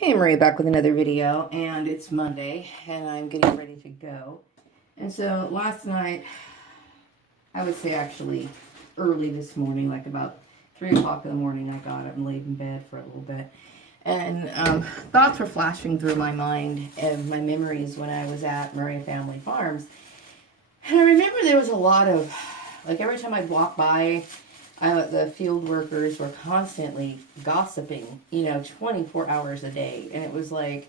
Hey, Maria, back with another video, and it's Monday, and I'm getting ready to go. And so last night, I would say actually early this morning, like about 3 o'clock in the morning, I got up and laid in bed for a little bit. And thoughts were flashing through my mind of my memories when I was at Murray Family Farms. And I remember there was a lot of, like every time I'd walk by, the field workers were constantly gossiping, 24 hours a day. And it was like,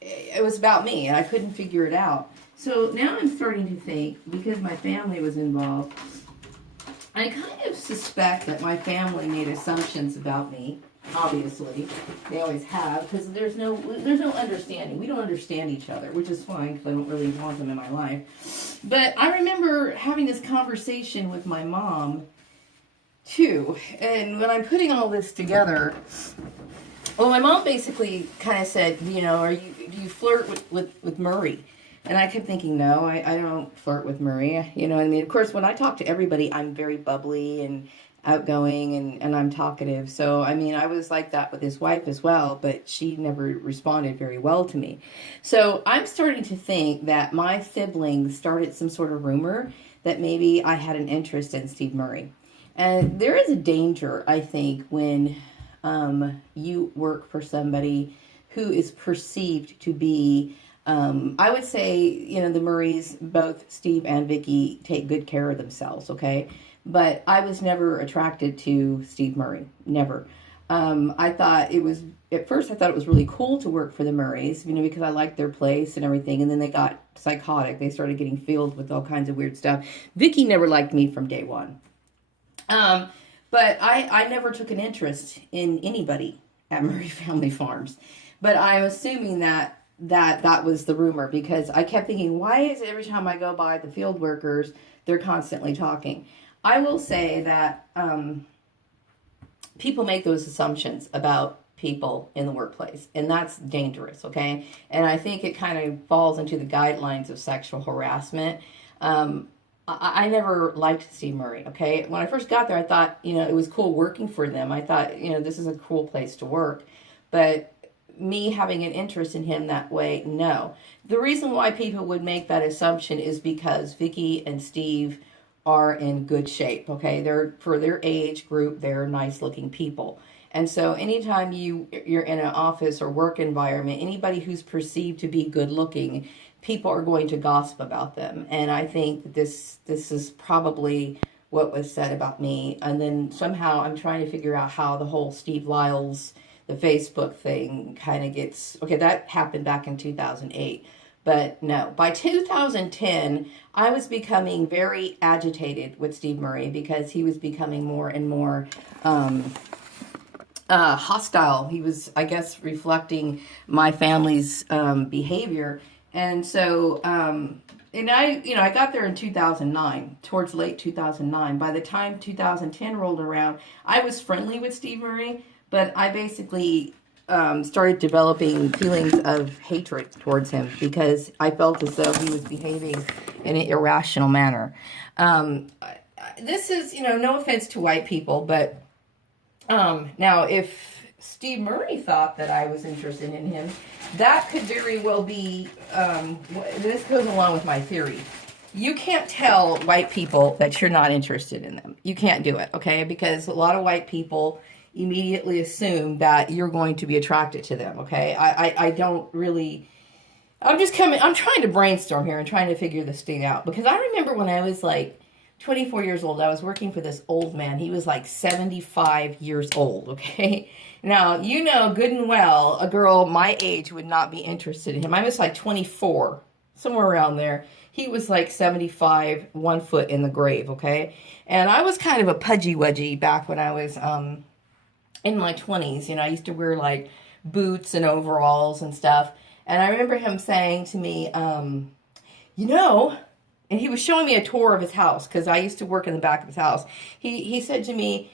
it was about me, and I couldn't figure it out. So now I'm starting to think, because my family was involved, I kind of suspect that my family made assumptions about me. Obviously, they always have, because there's no understanding. We don't understand each other, which is fine because I don't really want them in my life. But I remember having this conversation with my mom too, and when I'm putting all this together, well, my mom basically kind of said, do you flirt with Murray? And I kept thinking, no, I don't flirt with Murray. You know what I mean? Of course, when I talk to everybody, I'm very bubbly and outgoing and I'm talkative. So, I mean, I was like that with his wife as well, but she never responded very well to me. So I'm starting to think that my siblings started some sort of rumor that maybe I had an interest in Steve Murray. And there is a danger, I think, when you work for somebody who is perceived to be, I would say, the Murrays, both Steve and Vicky, take good care of themselves, okay? But I was never attracted to Steve Murray, never. I thought it was, at first I thought it was really cool to work for the Murrays, because I liked their place and everything, and then they got psychotic. They started getting filled with all kinds of weird stuff. Vicky never liked me from day one. But I never took an interest in anybody at Murray Family Farms. But I'm assuming that was the rumor, because I kept thinking, why is it every time I go by the field workers, they're constantly talking? I will say that people make those assumptions about people in the workplace, and that's dangerous, okay? And I think it kind of falls into the guidelines of sexual harassment. I never liked Steve Murray, okay? When I first got there, I thought, it was cool working for them. I thought, this is a cool place to work. But me having an interest in him that way, no. The reason why people would make that assumption is because Vicky and Steve are in good shape, okay? For their age group, they're nice-looking people. And so anytime you're in an office or work environment, anybody who's perceived to be good-looking, people are going to gossip about them. And I think this is probably what was said about me. And then somehow I'm trying to figure out how the whole Steve Lyles, the Facebook thing kind of gets, okay, that happened back in 2008. But no, by 2010, I was becoming very agitated with Steve Murray because he was becoming more and more hostile. He was, I guess, reflecting my family's behavior. And so, and I got there in 2009, towards late 2009. By the time 2010 rolled around, I was friendly with Steve Murray, but I basically started developing feelings of hatred towards him because I felt as though he was behaving in an irrational manner. This is, no offense to white people, but now if Steve Murray thought that I was interested in him, that could very well be, this goes along with my theory. You can't tell white people that you're not interested in them. You can't do it, okay? Because a lot of white people immediately assume that you're going to be attracted to them, okay? I don't really, I'm trying to brainstorm here and trying to figure this thing out. Because I remember when I was like 24 years old, I was working for this old man. He was like 75 years old, okay? Now, good and well, a girl my age would not be interested in him. I was like 24, somewhere around there. He was like 75, 1 foot in the grave, okay? And I was kind of a pudgy-wudgy back when I was in my 20s. I used to wear like boots and overalls and stuff. And I remember him saying to me, and he was showing me a tour of his house because I used to work in the back of his house. He said to me,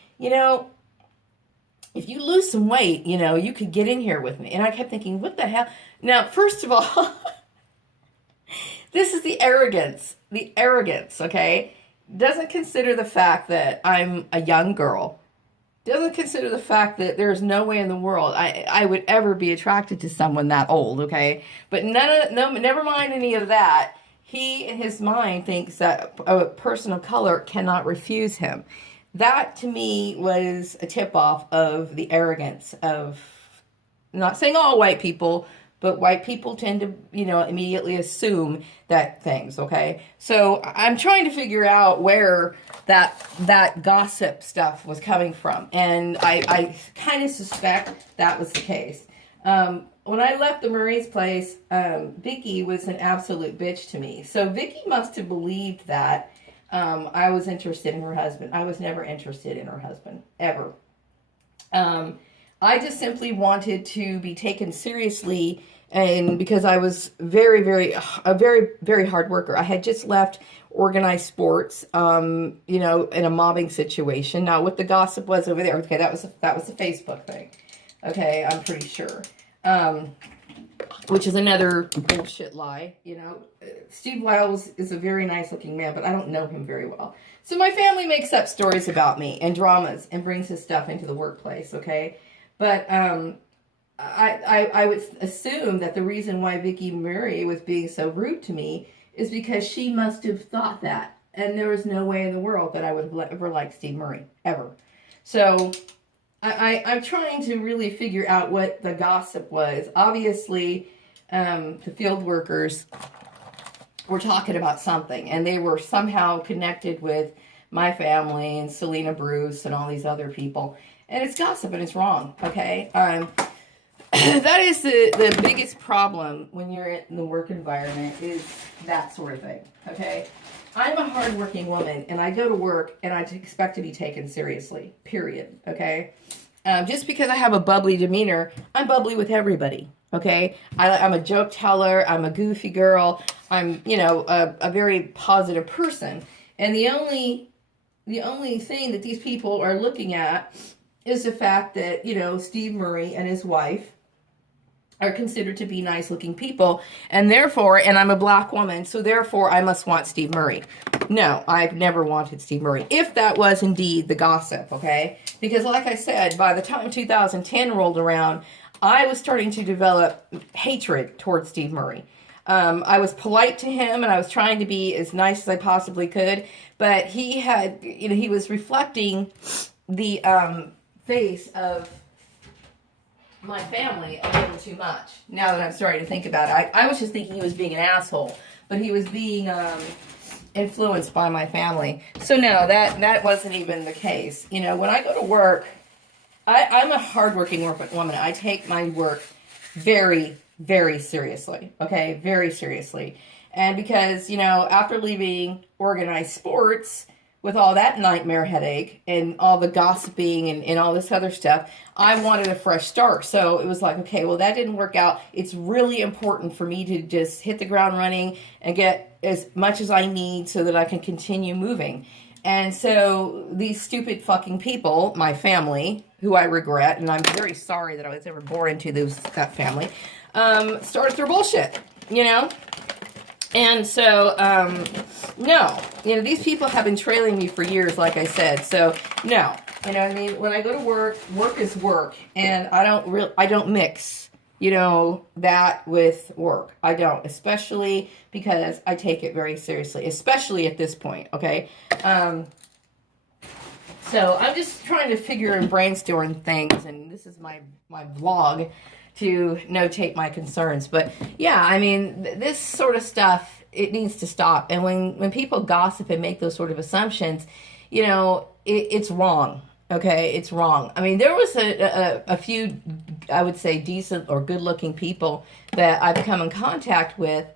if you lose some weight, you could get in here with me. And I kept thinking, what the hell? Now, first of all, this is the arrogance, okay? Doesn't consider the fact that I'm a young girl. doesn't consider the fact that there's no way in the world I would ever be attracted to someone that old, okay? But never mind any of that. He in his mind thinks that a person of color cannot refuse him. That to me was a tip off of the arrogance of, not saying all white people, but white people tend to, immediately assume that things, okay? So I'm trying to figure out where that gossip stuff was coming from. And I kind of suspect that was the case. When I left the Murray's place, Vicky was an absolute bitch to me. So Vicky must have believed that I was interested in her husband. I was never interested in her husband, ever. I just simply wanted to be taken seriously, and because I was a very, very hard worker. I had just left organized sports, in a mobbing situation. Now, what the gossip was over there, okay, that was a Facebook thing. Okay, I'm pretty sure. Which is another bullshit lie, Steve Wiles is a very nice looking man, but I don't know him very well. So my family makes up stories about me and dramas and brings his stuff into the workplace, okay? But I would assume that the reason why Vicky Murray was being so rude to me is because she must have thought that. And there was no way in the world that I would have ever liked Steve Murray, ever. So I'm trying to really figure out what the gossip was. Obviously, the field workers were talking about something, and they were somehow connected with my family and Selena Bruce and all these other people. And it's gossip, and it's wrong, okay? That is the biggest problem when you're in the work environment, is that sort of thing, okay? I'm a hardworking woman, and I go to work, and I expect to be taken seriously, period, okay? Just because I have a bubbly demeanor, I'm bubbly with everybody, okay? I'm a joke teller, I'm a goofy girl, I'm, a very positive person. And the only thing that these people are looking at is the fact that, Steve Murray and his wife are considered to be nice looking people, and therefore, and I'm a black woman, so therefore I must want Steve Murray. No, I've never wanted Steve Murray, if that was indeed the gossip, okay? Because like I said, by the time 2010 rolled around, I was starting to develop hatred towards Steve Murray. I was polite to him, and I was trying to be as nice as I possibly could, but he had, he was reflecting the face of my family a little too much. Now that I'm starting to think about it, I was just thinking he was being an asshole, but he was being influenced by my family. So no, that wasn't even the case. When I go to work, I'm a hardworking woman. I take my work very, very seriously. Okay, very seriously. And because after leaving organized sports, with all that nightmare headache and all the gossiping and all this other stuff, I wanted a fresh start. So it was like, okay, well, that didn't work out. It's really important for me to just hit the ground running and get as much as I need so that I can continue moving. And so these stupid fucking people, my family, who I regret, and I'm very sorry that I was ever born into that family, started their bullshit, And so, no, these people have been trailing me for years, like I said. So, no, when I go to work, work is work, and I don't mix, that with work. I don't, especially because I take it very seriously, especially at this point. Okay. So I'm just trying to figure and brainstorm things, and this is my vlog to notate my concerns. But yeah, this sort of stuff, it needs to stop. And when people gossip and make those sort of assumptions, it's wrong. Okay, it's wrong. There was a few, I would say, decent or good-looking people that I've come in contact with.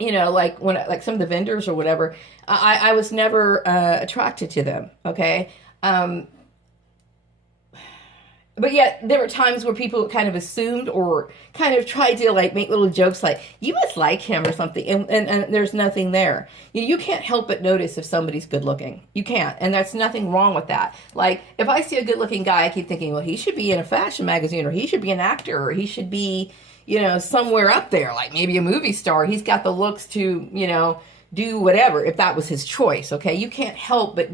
Like some of the vendors or whatever, I was never attracted to them. Okay. But yet there were times where people kind of assumed or kind of tried to make little jokes like, you must like him or something. And there's nothing there. You can't help but notice if somebody's good looking. You can't. And there's nothing wrong with that. Like if I see a good looking guy, I keep thinking, well, he should be in a fashion magazine, or he should be an actor, or he should be, somewhere up there, like maybe a movie star. He's got the looks to, do whatever, if that was his choice. Okay. You can't help but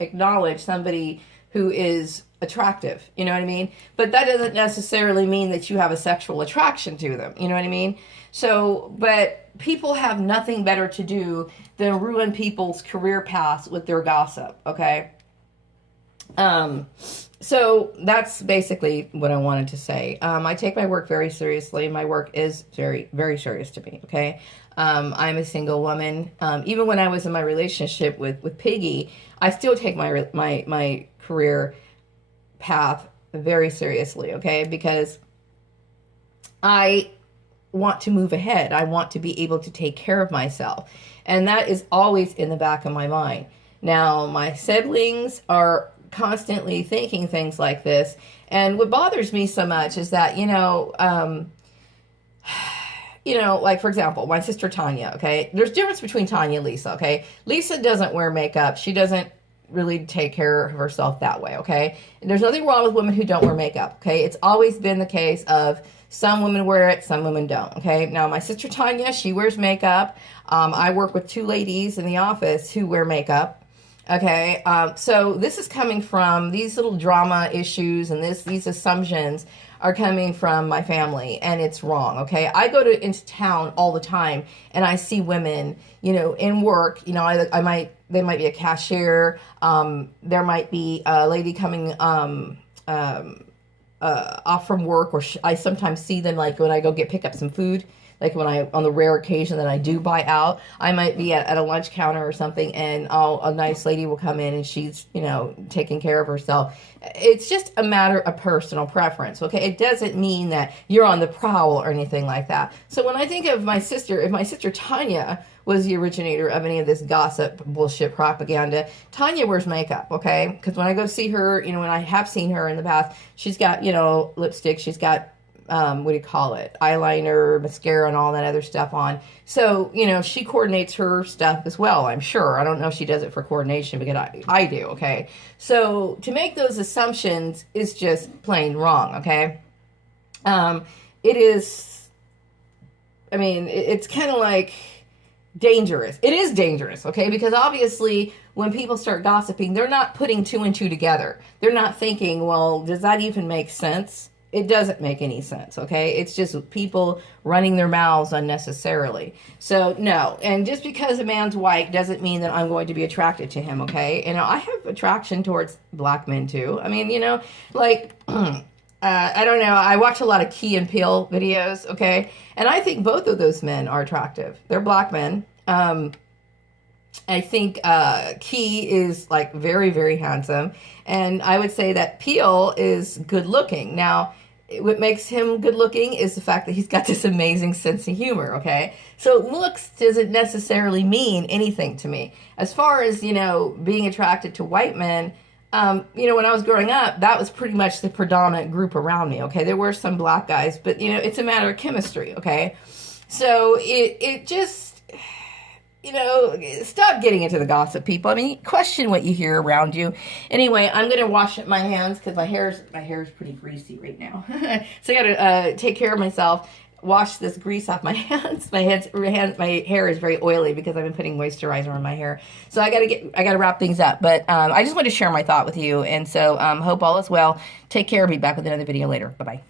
acknowledge somebody who is attractive, you know what I mean? But that doesn't necessarily mean that you have a sexual attraction to them, you know what I mean? So, but people have nothing better to do than ruin people's career paths with their gossip, okay? So that's basically what I wanted to say. I take my work very seriously. My work is very, very serious to me, okay? I'm a single woman. Even when I was in my relationship with Piggy, I still take my career path very seriously, okay? Because I want to move ahead. I want to be able to take care of myself. And that is always in the back of my mind. Now, my siblings are constantly thinking things like this. And what bothers me so much is that, like, for example, my sister Tanya, okay? There's difference between Tanya and Lisa, okay? Lisa doesn't wear makeup. She doesn't really take care of herself that way, okay? And there's nothing wrong with women who don't wear makeup, okay? It's always been the case of some women wear it, some women don't, okay? Now, my sister Tanya, she wears makeup. I work with two ladies in the office who wear makeup. Okay, so this is coming from these little drama issues, and these assumptions are coming from my family, and it's wrong. Okay, I go into town all the time, and I see women, in work. They might be a cashier. There might be a lady coming off from work, or I sometimes see them like when I go pick up some food. Like on the rare occasion that I do buy out, I might be at a lunch counter or something, and a nice lady will come in and she's, taking care of herself. It's just a matter of personal preference, okay? It doesn't mean that you're on the prowl or anything like that. So when I think of my sister, if my sister Tanya was the originator of any of this gossip bullshit propaganda, Tanya wears makeup, okay? Because when I go see her, when I have seen her in the past, she's got, lipstick, she's got eyeliner, mascara, and all that other stuff on. So, she coordinates her stuff as well, I'm sure. I don't know if she does it for coordination, because I do, okay? So, to make those assumptions is just plain wrong, okay? It's kind of like dangerous. It is dangerous, okay? Because obviously, when people start gossiping, they're not putting two and two together. They're not thinking, well, does that even make sense? It doesn't make any sense, okay? It's just people running their mouths unnecessarily. So, no. And just because a man's white doesn't mean that I'm going to be attracted to him, okay? And I have attraction towards black men, too. I mean, I don't know. I watch a lot of Key and Peele videos, okay? And I think both of those men are attractive. They're black men. I think Key is, very, very handsome. And I would say that Peele is good looking. Now, what makes him good looking is the fact that he's got this amazing sense of humor, okay? So looks doesn't necessarily mean anything to me. As far as, being attracted to white men, when I was growing up, that was pretty much the predominant group around me, okay? There were some black guys, but, it's a matter of chemistry, okay? So it just... stop getting into the gossip, people. I mean, question what you hear around you. Anyway, I'm going to wash up my hands because my hair is pretty greasy right now. So I got to take care of myself, wash this grease off my hands. My hair is very oily because I've been putting moisturizer on my hair. So I got to wrap things up. But I just wanted to share my thought with you. And so hope all is well. Take care. Be back with another video later. Bye-bye.